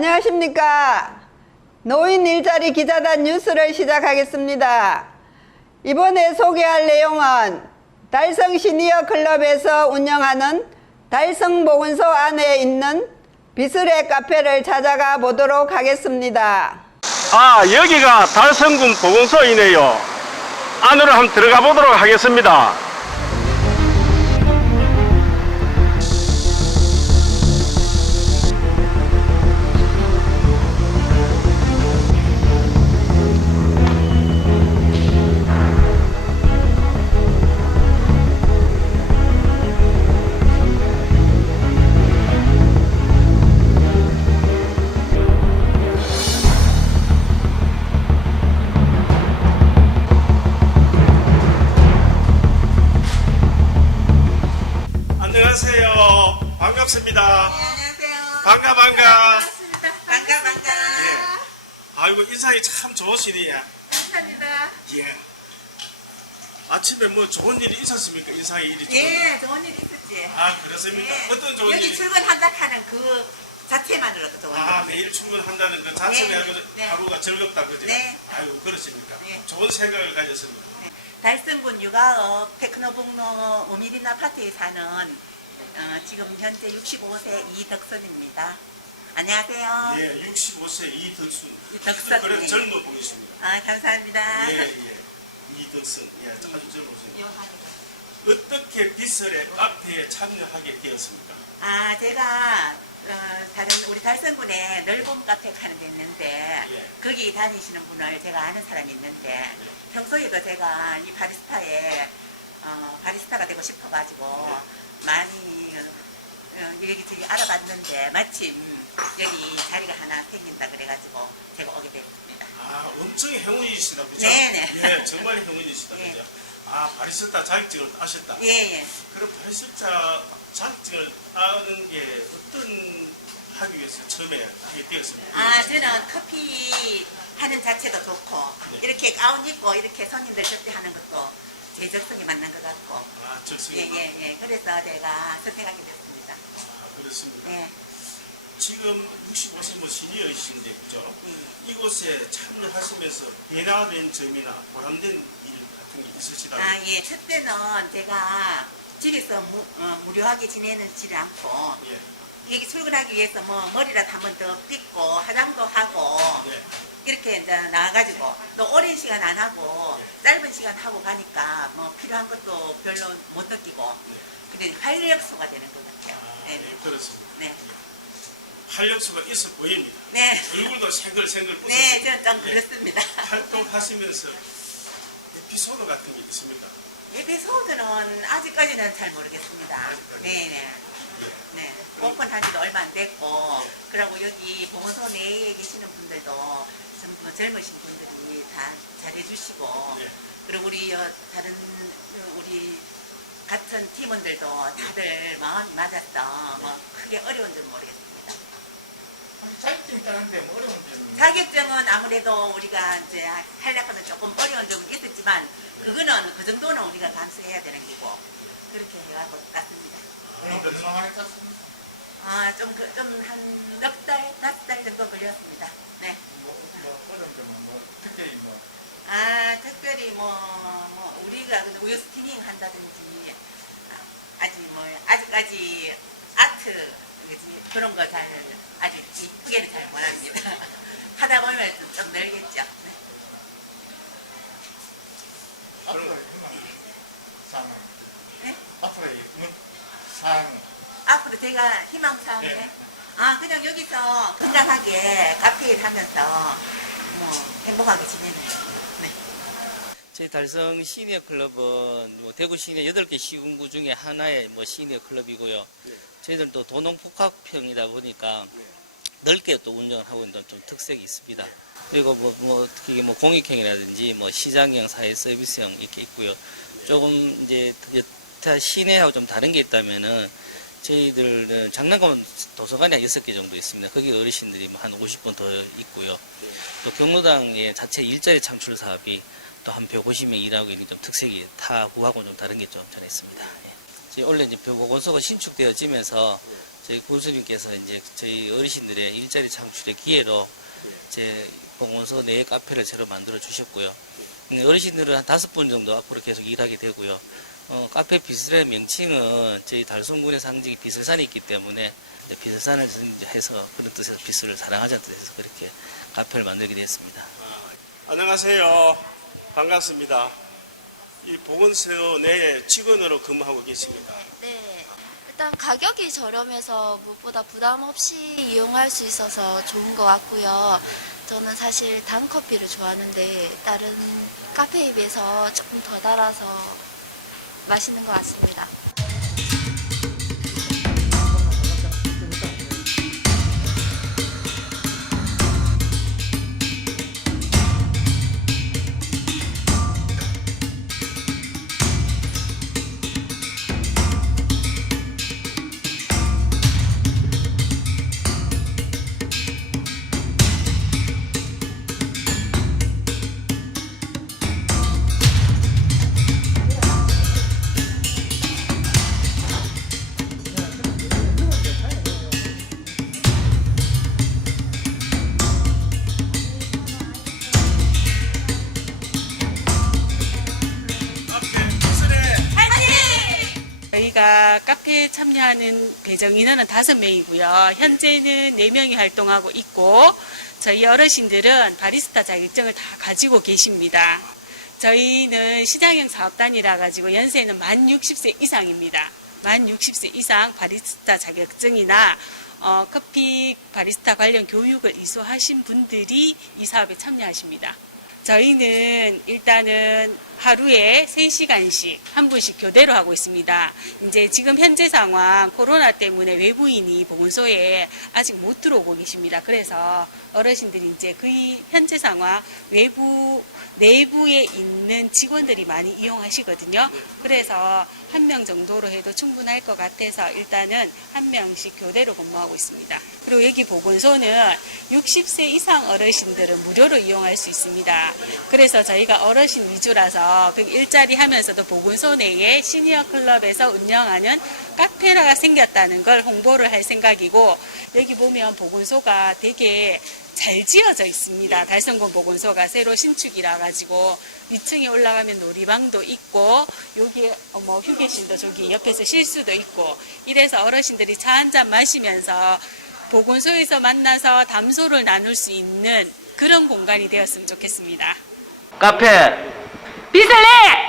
안녕하십니까. 노인 일자리 기자단 뉴스를 시작하겠습니다. 이번에 소개할 내용은 달성 시니어 클럽에서 운영하는 달성 보건소 안에 있는 비스레 카페를 찾아가 보도록 하겠습니다. 아, 여기가 달성군 보건소이네요. 안으로 한번 들어가 보도록 하겠습니다. 반갑습니다. 안녕하세요. 반가, 반가. 반가 반가. 아이고, 인상이 참 좋으시네요. 감사합니다. 예. 아침에 뭐 좋은 일이 있었습니까? 인상이 일이 좋은 예, 좋은 일 있었지. 아, 그렇습니까? 예. 어떤 좋은 여기 일이? 출근한다 하는 그 자체만으로도 좋은 아, 매일 출근한다는 그 네, 하고 네. 하루가 즐겁다, 그죠? 네. 아이고, 그렇습니까? 네. 좋은 생각을 가졌습니다. 일. 달성군 육아읍 테크노북로 오미린 아파트에 사는 어, 지금 현재 65세 이덕선입니다. 안녕하세요. 예, 65세 이덕순. 이덕순. 그래, 젊어 보이십니다. 아, 감사합니다. 예, 예. 이덕순. 예, 아주 젊으십니다. 어떻게 비설의 카페에 참여하게 되었습니까? 아, 제가 어, 다른 우리 달성군에 넓은 카페 가는 데 있는데 예. 거기 다니시는 분을 제가 아는 사람이 있는데 평소에도 제가 이 바리스타에 어, 바리스타가 되고 싶어가지고 많이 어, 어, 여기저기 알아봤는데 마침 여기 자리가 하나 생긴다 그래가지고 제가 오게 됐습니다. 아, 엄청 행운이시다, 그죠? 네네. 예, 정말 행운이시다, 예. 그죠? 아, 바리스타 자격증을 따셨다. 예, 예. 그럼 바리스타 자격증을 따는 게 어떤 하기 위해서 처음에 하게 되었습니까? 아, 저는 커피 하는 자체도 좋고, 네. 이렇게 가운 입고 이렇게 손님들 접대하는 것도 제 적성에 맞는 것 같고, 아, 예, 적습니다. 예, 예. 그래서 제가 선택하게 됐습니다. 아, 그렇습니다. 예. 지금 65세 뭐 시니어이신데, 그죠? 예. 이곳에 참여하시면서 변화된 점이나 보람된 일 같은 게 있으시다면 아, 예. 첫째는 제가 집에서 무, 어, 무료하게 지내지를 않고, 예, 여기 출근하기 위해서 뭐 머리라도 한 번 더 빗고, 화장도 하고, 예. 이렇게 이제 나와가지고, 또 오랜 시간 안 하고, 짧은 시간 하고 가니까 뭐 필요한 것도 별로 못 느끼고, 근데 활력소가 되는 것 같아요. 아, 네. 네, 그렇습니다. 네. 활력소가 있어 보입니다. 네. 얼굴도 생글생글 네, 웃으시고. 저좀 예. 그렇습니다. 활동하시면서 에피소드 같은 게 있습니까? 에피소드는 아직까지는 잘 모르겠습니다. 네, 네. 네. 오픈한 지도 얼마 안 됐고, 그리고 여기 보건소 내에 계시는 분들도 좀뭐 젊으신 분들이 다 잘해주시고, 네. 그리고 우리 어, 다른 어, 우리 같은 팀원들도 다들 마음이 맞았어. 뭐 크게 어려운 줄 모르겠습니다. 자격증 따는데 뭐 어려운 점이 자격증은 아무래도 우리가 이제 하려고는 조금 어려운 점은 있었지만 그거는 그 정도는 우리가 감수해야 되는 거고 그렇게 해가고. 얼마 땄습니까? 아, 좀, 그, 좀, 한, 넉 달, 다섯 달 정도 걸렸습니다. 네. 뭐, 뭐뭐 특별히 뭐 아, 특별히 뭐, 뭐, 우리가 우유 스티닝 한다든지, 아, 아직 뭐, 아직까지 아트, 그지? 그런 거 잘, 아직 이쁘게는 잘 못합니다. 하다 보면 좀, 좀 늘겠죠. 네. 앞으로의 희망 사항 네? 앞으로의 문 사항 앞으로 제가 희망사항에, 네. 아, 그냥 여기서 건강하게 카페 일 하면서, 뭐, 행복하게 지내는 거. 네. 저희 달성 시니어 클럽은 뭐 대구 시니어 8개 시군구 중에 하나의 뭐 시니어 클럽이고요. 저희들도 도농 복합형이다 보니까 넓게 또 운영을 하고 있는 좀 특색이 있습니다. 그리고 뭐, 뭐 특히 뭐 공익형이라든지 뭐 시장형, 사회 서비스형 이렇게 있고요. 조금 이제 여타 시내하고 좀 다른 게 있다면은 저희들은 장난감 도서관이 한 6개 정도 있습니다. 거기 어르신들이 뭐한 50분 더 있고요. 또 경로당의 자체 일자리 창출 사업이 또 한 150명 일하고 있는 좀 특색이 타구하고는 좀 다른 게 좀 전해 있습니다. 예. 지금 원래 이제 원소가 신축되어지면서 저희 군수님께서 이제 저희 어르신들의 일자리 창출의 기회로 제 봉원소 내 카페를 새로 만들어 주셨고요. 음, 어르신들은 한 다섯 분 정도 앞으로 계속 일하게 되고요. 어, 카페 비슬의 명칭은 저희 달성군의 상징이 비슬산이 있기 때문에 비슬산을 해서 그런 뜻에서 비슬을 사랑하자는 뜻에서 그렇게 카페를 만들게 됐습니다. 안녕하세요. 반갑습니다. 이 보건소 내에 직원으로 근무하고 계십니다. 네. 일단 가격이 저렴해서 무엇보다 부담 없이 이용할 수 있어서 좋은 것 같고요. 저는 사실 단 커피를 좋아하는데 다른 카페에 비해서 조금 더 달아서 맛있는 것 같습니다. 참여하는 배정 인원은 다섯 명이고요. 현재는 네 명이 활동하고 있고 저희 어르신들은 바리스타 자격증을 다 가지고 계십니다. 저희는 시장형 사업단이라 가지고 연세는 만 60세 이상입니다. 만 60세 이상 바리스타 자격증이나 어, 커피 바리스타 관련 교육을 이수하신 분들이 이 사업에 참여하십니다. 저희는 일단은 하루에 3시간씩 한 분씩 교대로 하고 있습니다. 이제 지금 현재 상황 코로나 때문에 외부인이 보건소에 아직 못 들어오고 계십니다. 그래서 어르신들이 이제 그 현재 상황 외부 내부에 있는 직원들이 많이 이용하시거든요. 그래서 한 명 정도로 해도 충분할 것 같아서 일단은 한 명씩 교대로 근무하고 있습니다. 그리고 여기 보건소는 60세 이상 어르신들은 무료로 이용할 수 있습니다. 그래서 저희가 어르신 위주라서 그 일자리 하면서도 보건소 내에 시니어 클럽에서 운영하는 카페라가 생겼다는 걸 홍보를 할 생각이고 여기 보면 보건소가 되게 잘 지어져 있습니다. 달성군 보건소가 새로 신축이라 가지고 2층에 올라가면 놀이방도 있고 여기 뭐 휴게실도 저기 옆에서 쉴 수도 있고 이래서 어르신들이 차 한 잔 마시면서 보건소에서 만나서 담소를 나눌 수 있는 그런 공간이 되었으면 좋겠습니다. 카페 비슬레